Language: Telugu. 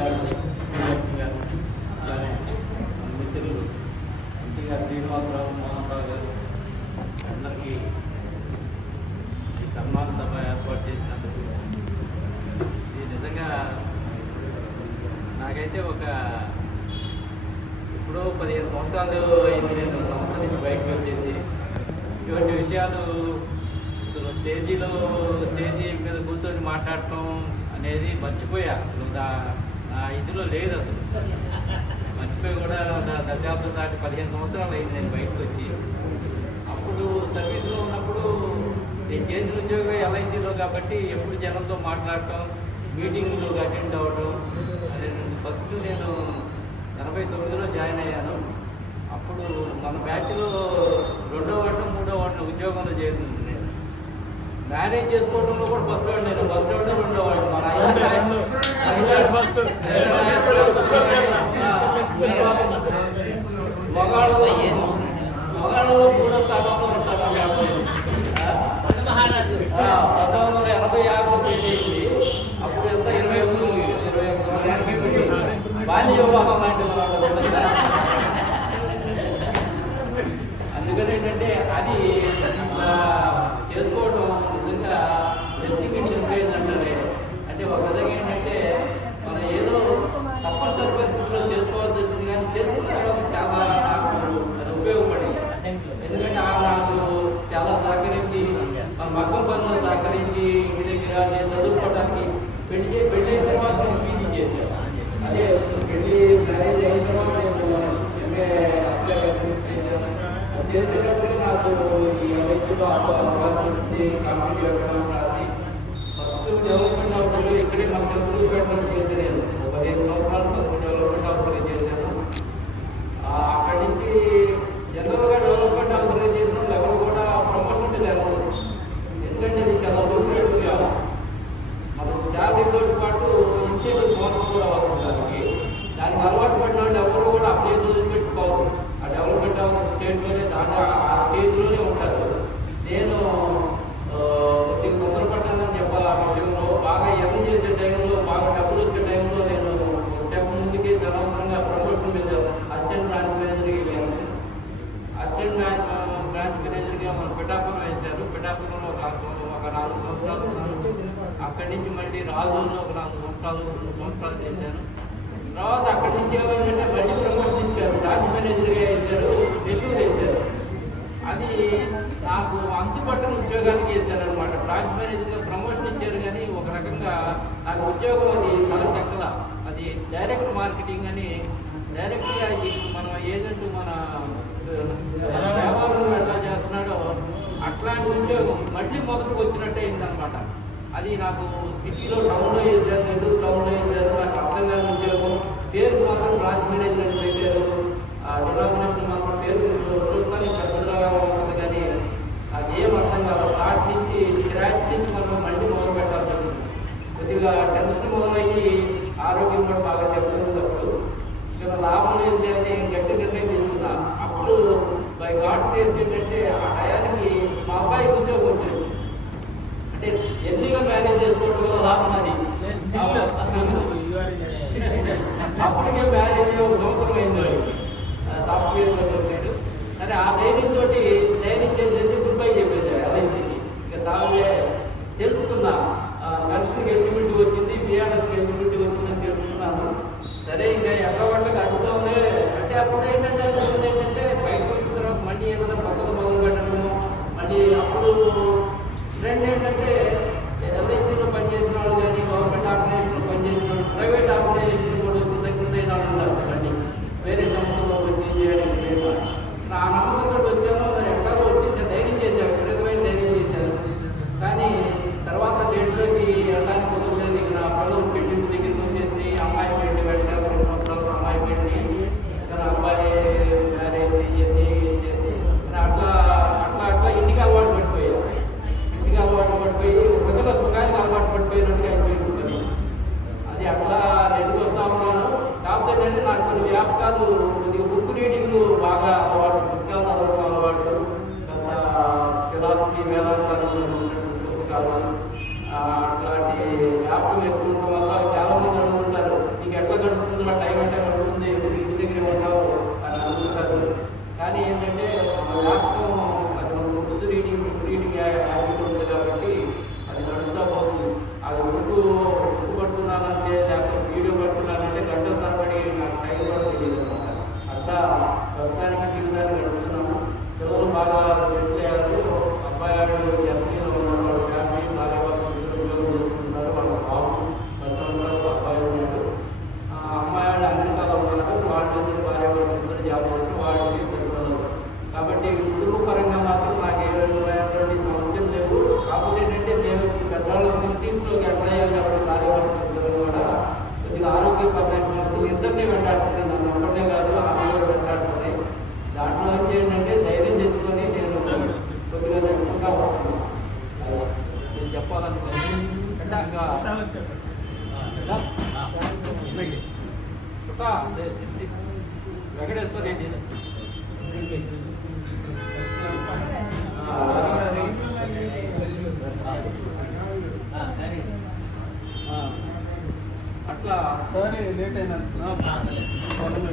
గారు అలానే మన మిత్రులు ఎన్టీఆర్ శ్రీనివాసరావు మోహన్ రావు గారు అందరికీ ఈ సన్మాన సభ ఏర్పాటు చేసినందుకు ఇది నిజంగా నాకైతే ఒక ఇప్పుడు 15 సంవత్సరాలు అయింది నేను సంస్థ నుంచి బయటకు వచ్చేసి ఇటువంటి విషయాలు అసలు స్టేజీ మీద కూర్చొని మాట్లాడటం అనేది మర్చిపోయా అసలు నా ఇదిలో లేదు అసలు మర్చిపోయి కూడా దశాబ్దం దాటి 15 సంవత్సరాలు అయింది నేను బయటకు వచ్చి. అప్పుడు సర్వీస్లో ఉన్నప్పుడు నేను చేసిన ఉద్యోగం ఎల్ఐసిలో కాబట్టి ఎప్పుడు జనంతో మాట్లాడటం మీటింగ్లు అటెండ్ అవ్వటం. ఫస్ట్ నేను 89లో జాయిన్ అయ్యాను. అప్పుడు మన బ్యాచ్లో 2వ వార్డు 3వ వార్డు ఉద్యోగంలో చేరింది. నేను మేనేజ్ చేసుకోవడంలో కూడా ఫస్ట్ వాడు నేను, ఫస్ట్ వాడు 2వ వార్డు మన మగాళ్ళలో 3వ స్థానంలో ఉంటారు. 1986లో పెళ్ళయింది. అప్పుడు ఎంత 21 బాల్య వివాహం లాంటి అందుకని ఏంటంటే అది చేసుకోవడం నిజంగా బ్లెస్సింగ్ ఇన్ డిస్గైజ్ అంటారే. అంటే ఒక విధంగా ఏంటంటే మనం ఏదో తప్పనిసరి పరిస్థితుల్లో చేసుకోవాల్సి వచ్చింది, కానీ చేసుకున్న తర్వాత చాలా నాకు అది ఉపయోగపడింది. ఎందుకంటే నాకు చాలా సహకరించి మన మగ్గం పనిలో సహకరించి ఇంటి దగ్గర నేను చదువుకోవడానికి పెళ్ళైన తర్వాత నేను పీజీ చేశాను. అదే పెళ్ళి మ్యారేజ్ అయిన తర్వాత నేను ఎంఏ చేసేటప్పుడు నాకు ఈ వయసులో అవకాశం వచ్చింది. కంపెనీ రాసి ఫస్ట్ డెవలప్మెంట్ ఆఫీసర్గా ఇక్కడే మన చెప్పులు పెట్టడం చేశాను. 15 సంవత్సరాలు ఫస్ట్ డెవలప్మెంట్ ఆఫీసర్గా చేశాను. అక్కడి నుంచి జనరల్గా డెవలప్మెంట్ ఆఫీసర్గా చేసిన వాళ్ళు ఎవరు కూడా ప్రమోషన్ లేదు. ఎందుకంటే అది చాలా రూపరేట్ జాబ్. మనకు శాలరీతో పాటు ఇన్సెంటివ్ బోనస్ కూడా వస్తుంది. దానికి అలవాటు పడిన వాళ్ళు ఎవరు కూడా ఆ ప్లేస్ వదిలిపెట్టుకోవాలి. ఆ డెవలప్మెంట్ ఆఫీసర్ స్టేట్లోనే దాంట్లో ఆ స్టేజ్లోనే ఉంటారు. నేను కొద్దిగా తొందరపడ్డానని చెప్పాలి. ఆ విషయంలో బాగా ఎర్న్ చేసే టైంలో, బాగా డబ్బులు వచ్చే టైంలో నేను స్టెప్ ముందుకి అనవసరంగా ప్రమోషన్ మీద అసిస్టెంట్ బ్రాంచ్ మేనేజర్కి వెళ్ళాను. అసిస్టెంట్ బ్రాంచ్ మేనేజర్గా మన పిఠాపురం వేశారు. పిఠాపురంలో ఒక 4 సంవత్సరాలు ఉన్నాను. అక్కడి నుంచి మళ్ళీ రాజుల్లో ఒక 2 సంవత్సరాలు చేశాను. తర్వాత అక్కడి నుంచి ఏమైందంటే మళ్ళీ ప్రమోషన్ ఇచ్చారు, బ్రాంచ్ మేనేజర్గా వేశారు, నెల్లూరు వేశారు. అది నాకు అంతుపట్టని ఉద్యోగానికి వేశారనమాట. బ్రాంచ్ మేనేజర్గా ప్రమోషన్ ఇచ్చారు, కానీ ఒక రకంగా నాకు ఉద్యోగం అది తలకెక్కల. అది డైరెక్ట్ మార్కెటింగ్ అని డైరెక్ట్గా మన ఏజెంట్ మన వ్యాపారంలో ఎట్లా చేస్తున్నాడో అట్లాంటి ఉద్యోగం మళ్ళీ మొదటికి వచ్చినట్టే అయిందనమాట. అది నాకు సిటీలో టౌన్లో వేశారు, నెల్లూరు టౌన్లో వేశారు. నాకు అర్థం కాని ఉద్యోగం. పేరు మాత్రం బ్రాంచ్ మేనేజర్ అని పెట్టారు. డినామినేషన్ మాత్రం పేరు చూస్తానికి పెద్దగా ఉంటుంది, కానీ అది ఏం అర్థం కాదు. స్టార్ట్ నుంచి స్క్రాచ్ నుంచి మనం మళ్ళీ మొదలు పెట్టాల్సి ఉంటుంది. కొద్దిగా టెన్షన్ మొదలయ్యి ఆరోగ్యం కూడా బాగా దెబ్బతిన్నప్పుడు ఇక్కడ లాభం లేదు అని గట్టి నిర్ణయం తీసుకున్నా. అప్పుడు బై గాడ్ గ్రేస్ ఏంటంటే ఆ టయానికి మా అబ్బాయికి ఉద్యోగం వచ్చేసి, అంటే ఎర్లీగా మేనేజ్ చేసుకోవడం వల్ల లాభం అది. అప్పటికే మ్యారేజ్ 1 సంవత్సరం అయింది వాడికి, సాఫ్ట్వేర్లో దొరికాడు. సరే ఆ ధైర్యంతో ధైర్యం చేసేసి గుడ్ బై చెప్పేశాడు ఎల్ఐసికి. ఇక చాలా తెలుసుకున్నా, పెన్షన్కి ఎలిజిబిలిటీ వచ్చింది, బీఆర్ఎస్కి ఎలిజిబిలిటీ వచ్చిందని తెలుసుకున్నాను. సరే ఇంకా ఎక్కడకి అడుగుతాంలే అంటే అప్పుడు ఏంటంటే బయటకు వచ్చిన తర్వాత మళ్ళీ ఏదైనా కొత్తగా మొదలు పెట్టడము. మళ్ళీ అప్పుడు ట్రెండ్ ఏంటంటే ఎల్ఐసిలో పనిచేసిన వాళ్ళు కానీ, గవర్నమెంట్ ఆర్గనైజేషన్లో పనిచేసిన వాళ్ళు, ప్రైవేట్ ఆర్గనైజేషన్ కూడా వచ్చి సక్సెస్ అయిన వాళ్ళు ఉన్నారు. మళ్ళీ వేరే సంస్థలో వచ్చి చేయడానికి ఆ నమ్మకంతో వెంకటేశ్వర రెడ్డి అట్లా సరే లేట్ అయినా మొత్తం